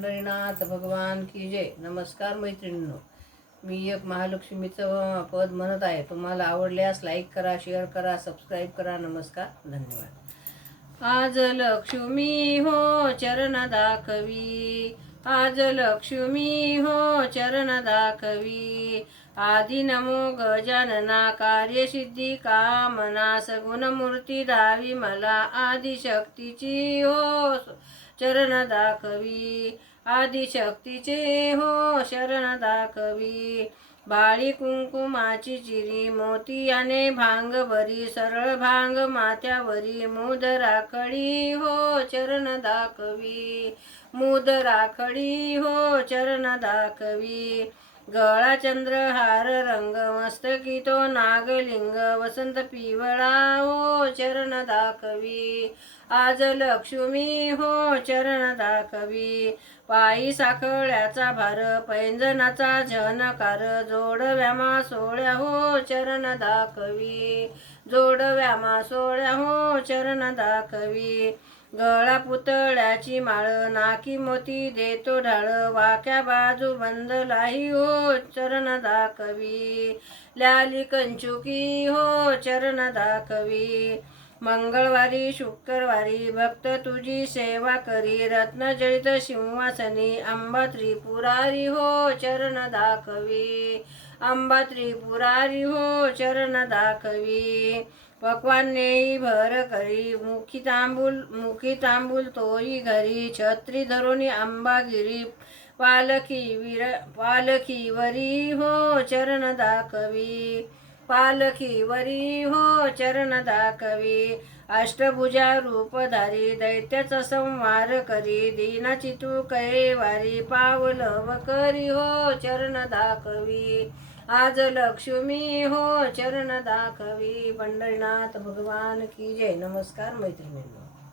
पंढरीनाथ भगवान की जय. नमस्कार मैत्रिणींनो, मी एक महालक्ष्मीचं पद म्हणत आहे. तुम्हाला आवडल्यास लाईक करा, शेअर करा, सबस्क्राईब करा. नमस्कार, धन्यवाद. आज लक्ष्मी हो चरण दाखवी, आज लक्ष्मी हो चरण दाखवी. आदि नमो गजानना, कार्यसिद्धी कामना, सगुण मूर्ती दावी मला. आदिशक्तीची हो चरण दाखवी, आदिशक्तीचे हो शरण दाखवी. बाळी कुंकुमाची चिरी, मोतियाने भांग भरी, सरळ भांग माथ्यावरी. मुद राखडी हो चरण दाखवी, मुद राखडी हो चरण दाखवी. गळा चंद्रहार रंग, मस्तकी तो नागलिंग, वसंत पिवळा हो चरण दाखवी. आज लक्ष्मी हो चरण दाखवी. पायी साखळ्याचा भार, पैंजनाचा झणकार, जोडव्यामा सोळ्या हो चरण दाखवी, जोडव्यामा सोळ्या हो चरण दाखवी. गळा पुतळ्याची माळ, नाकी मोती देतो ढाळ, वाक्या बाजू बंदलाही हो चरण दाखवी. लाली कंचुकी हो चरण दाखवी. मंगळवारी शुक्रवारी भक्त तुझी सेवा करी, रत्नजडित सिंहासनी. अंबा त्रिपुरारी हो चरण दाखवी, अंबा त्रिपुरारी हो चरण दाखवी. पक्वान्नेही भर करी, मुखी तांबूल तोही घरी. छत्री धरुनी अंबागिरी, पालखीवरी हो चरण दाखवी, पालखीवरी हो चरण दाखवी. अष्टभुजा रूपधारी, दैत्याचा संहार करी. दीनाची तू कैवारी, पावलव करी हो चरण दाखवी. आज लक्ष्मी हो चरण दाखवी. पंढरीनाथ भगवान की जय. नमस्कार मैत्रिणींनो.